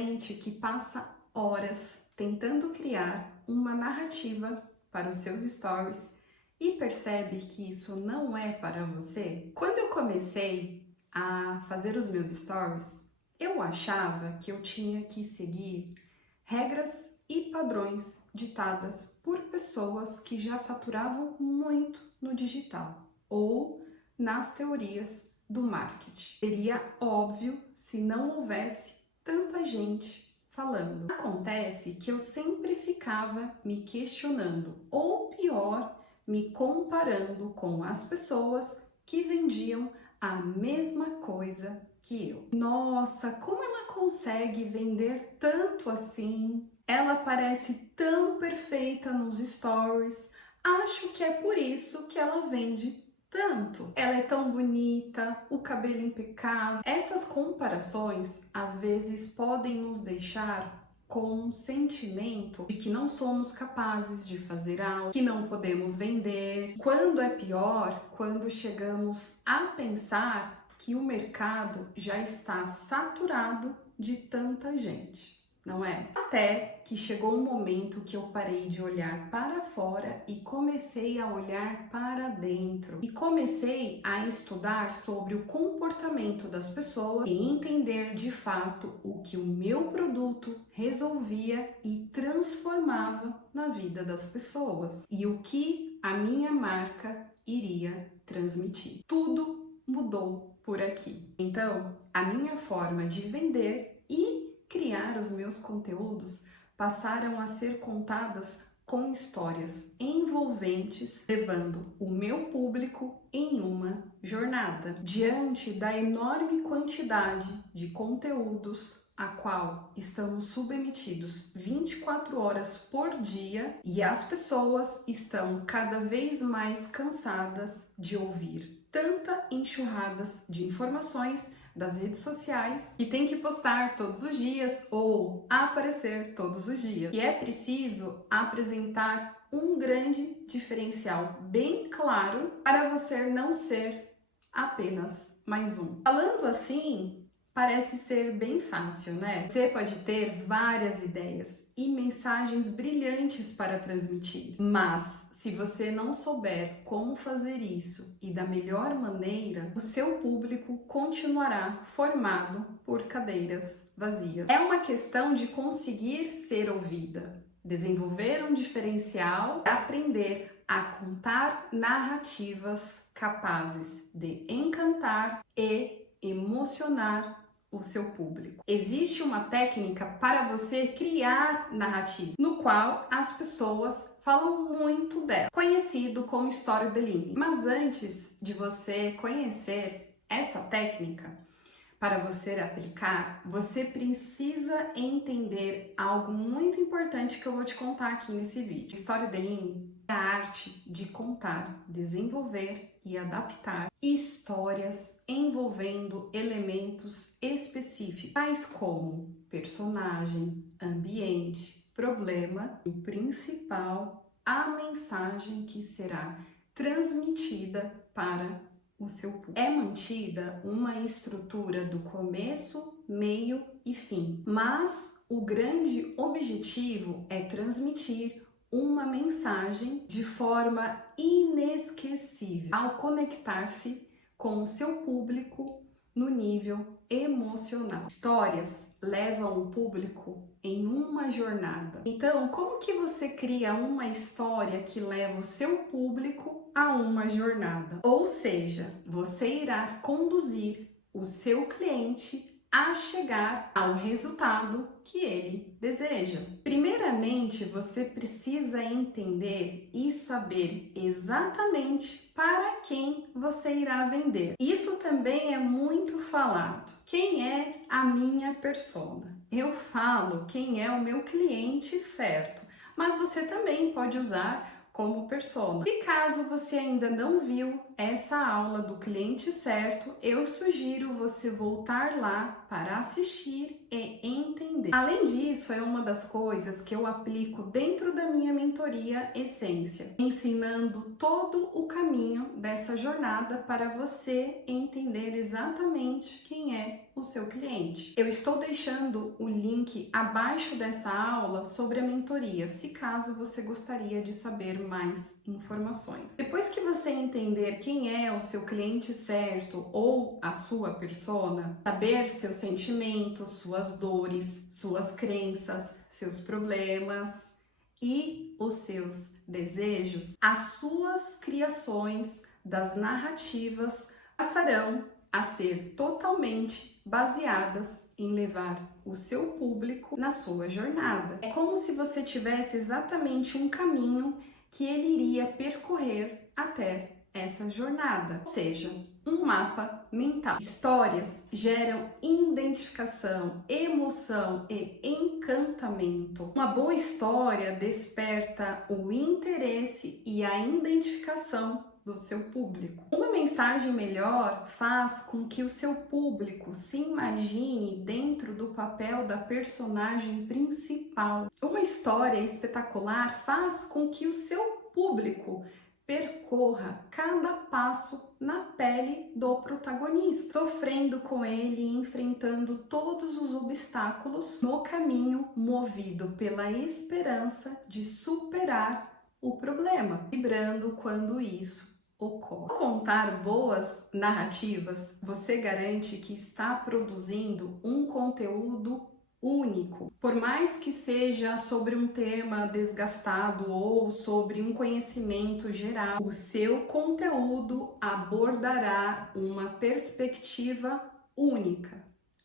sente que passa horas tentando criar uma narrativa para os seus stories e percebe que isso não é para você? Quando eu comecei a fazer os meus stories, eu achava que eu tinha que seguir regras e padrões ditadas por pessoas que já faturavam muito no digital ou nas teorias do marketing. Seria óbvio se não houvesse tanta gente falando. Acontece que eu sempre ficava me questionando, ou pior, me comparando com as pessoas que vendiam a mesma coisa que eu. Nossa, como ela consegue vender tanto assim? Ela parece tão perfeita nos stories. Acho que é por isso que ela vende tanto. Ela é tão bonita, o cabelo impecável. Essas comparações às vezes podem nos deixar com um sentimento de que não somos capazes de fazer algo, que não podemos vender. Quando é pior, quando chegamos a pensar que o mercado já está saturado de tanta gente, não é? Até que chegou um momento que eu parei de olhar para fora e comecei a olhar para dentro. E comecei a estudar sobre o comportamento das pessoas e entender de fato o que o meu produto resolvia e transformava na vida das pessoas. E o que a minha marca iria transmitir. Tudo mudou por aqui. Então, a minha forma de vender e criar os meus conteúdos passaram a ser contadas com histórias envolventes, levando o meu público em uma jornada. Diante da enorme quantidade de conteúdos a qual estamos submetidos 24 horas por dia e as pessoas estão cada vez mais cansadas de ouvir tanta enxurradas de informações das redes sociais e tem que postar todos os dias ou aparecer todos os dias. E é preciso apresentar um grande diferencial bem claro para você não ser apenas mais um. Falando assim, parece ser bem fácil, né? Você pode ter várias ideias e mensagens brilhantes para transmitir, mas se você não souber como fazer isso e da melhor maneira, o seu público continuará formado por cadeiras vazias. É uma questão de conseguir ser ouvida, desenvolver um diferencial, aprender a contar narrativas capazes de encantar e emocionar o seu público. Existe uma técnica para você criar narrativa, no qual as pessoas falam muito dela, conhecido como storytelling. Mas antes de você conhecer essa técnica, para você aplicar, você precisa entender algo muito importante que eu vou te contar aqui nesse vídeo. Storytelling é a arte de contar, desenvolver e adaptar histórias envolvendo elementos específicos, tais como personagem, ambiente, problema e, principal, a mensagem que será transmitida para o seu público. É mantida uma estrutura do começo, meio e fim, mas o grande objetivo é transmitir uma mensagem de forma inesquecível ao conectar-se com o seu público no nível emocional. Histórias levam o público em uma jornada. Então, como que você cria uma história que leva o seu público a uma jornada? Ou seja, você irá conduzir o seu cliente a chegar ao resultado que ele deseja. Primeiramente, você precisa entender e saber exatamente para quem você irá vender. Isso também é muito falado. Quem é a minha persona? Eu falo quem é o meu cliente certo, mas você também pode usar como persona. E caso você ainda não viu essa aula do cliente certo, eu sugiro você voltar lá para assistir e entender. Além disso, é uma das coisas que eu aplico dentro da minha mentoria Essência, ensinando todo o caminho dessa jornada para você entender exatamente quem é o seu cliente. Eu estou deixando o link abaixo dessa aula sobre a mentoria, se caso você gostaria de saber mais informações. Depois que você entender quem é o seu cliente certo ou a sua persona, saber seus sentimentos, suas dores, suas crenças, seus problemas e os seus desejos, as suas criações das narrativas passarão a ser totalmente baseadas em levar o seu público na sua jornada. É como se você tivesse exatamente um caminho que ele iria percorrer até essa jornada, ou seja, um mapa mental. Histórias geram identificação, emoção e encantamento. Uma boa história desperta o interesse e a identificação do seu público. Uma mensagem melhor faz com que o seu público se imagine dentro do papel da personagem principal. Uma história espetacular faz com que o seu público percorra cada passo na pele do protagonista, sofrendo com ele e enfrentando todos os obstáculos no caminho, movido pela esperança de superar o problema, vibrando quando isso ocorre. Ao contar boas narrativas, você garante que está produzindo um conteúdo único. Por mais que seja sobre um tema desgastado ou sobre um conhecimento geral, o seu conteúdo abordará uma perspectiva única,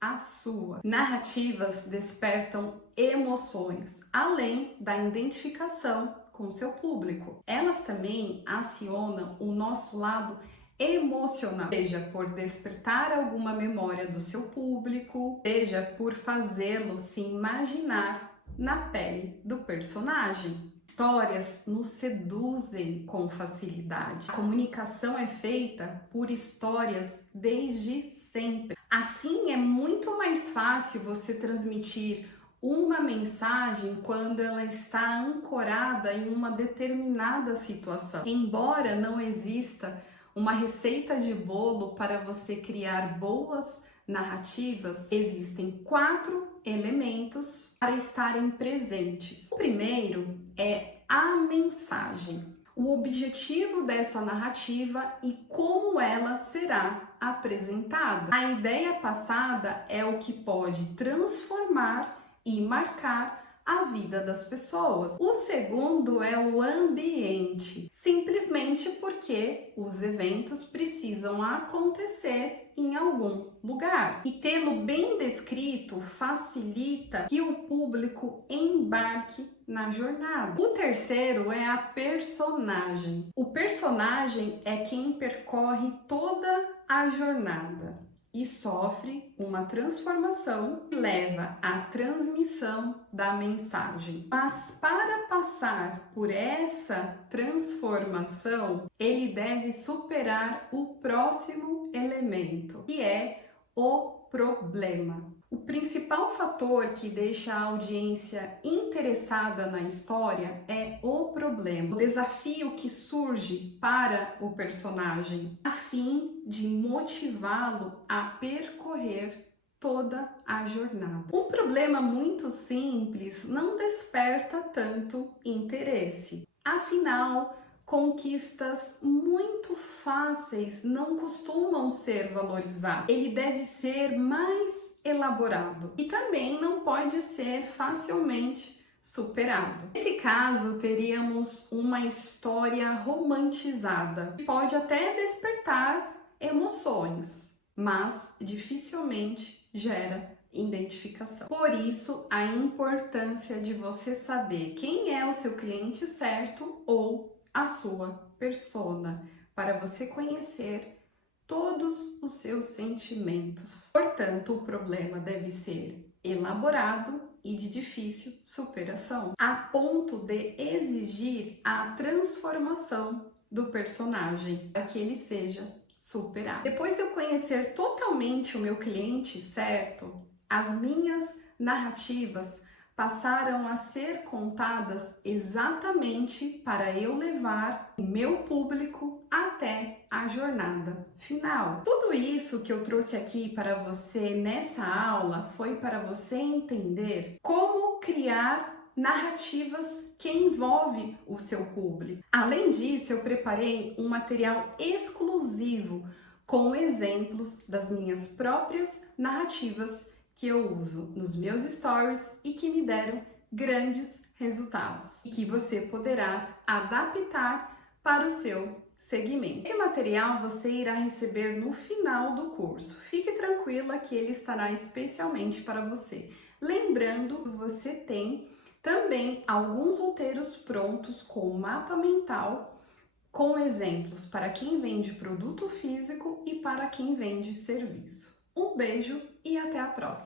a sua. Narrativas despertam emoções, além da identificação com seu público. Elas também acionam o nosso lado emocional, seja por despertar alguma memória do seu público, seja por fazê-lo se imaginar na pele do personagem. Histórias nos seduzem com facilidade. A comunicação é feita por histórias desde sempre. Assim, é muito mais fácil você transmitir uma mensagem quando ela está ancorada em uma determinada situação. Embora não exista uma receita de bolo para você criar boas narrativas, existem 4 elementos para estarem presentes. O primeiro é a mensagem, o objetivo dessa narrativa e como ela será apresentada. A ideia passada é o que pode transformar e marcar a vida das pessoas. O segundo é o ambiente, simplesmente porque os eventos precisam acontecer em algum lugar. E tê-lo bem descrito facilita que o público embarque na jornada. O terceiro é a personagem. O personagem é quem percorre toda a jornada e sofre uma transformação que leva à transmissão da mensagem. Mas para passar por essa transformação, ele deve superar o próximo elemento, que é o problema. O principal fator que deixa a audiência interessada na história é o problema, o desafio que surge para o personagem, a fim de motivá-lo a percorrer toda a jornada. Um problema muito simples não desperta tanto interesse. Afinal, conquistas muito fáceis não costumam ser valorizadas. Ele deve ser mais elaborado e também não pode ser facilmente superado. Nesse caso, teríamos uma história romantizada, que pode até despertar emoções, mas dificilmente gera identificação. Por isso, a importância de você saber quem é o seu cliente certo ou a sua persona, para você conhecer todos os seus sentimentos. Portanto, o problema deve ser elaborado e de difícil superação, a ponto de exigir a transformação do personagem para que ele seja superado. Depois de eu conhecer totalmente o meu cliente certo, as minhas narrativas passaram a ser contadas exatamente para eu levar o meu público até a jornada final. Tudo isso que eu trouxe aqui para você nessa aula foi para você entender como criar narrativas que envolvem o seu público. Além disso, eu preparei um material exclusivo com exemplos das minhas próprias narrativas que eu uso nos meus stories e que me deram grandes resultados e que você poderá adaptar para o seu segmento. Esse material você irá receber no final do curso. Fique tranquila que ele estará especialmente para você. Lembrando que você tem também alguns roteiros prontos com mapa mental, com exemplos para quem vende produto físico e para quem vende serviço. Um beijo e até a próxima!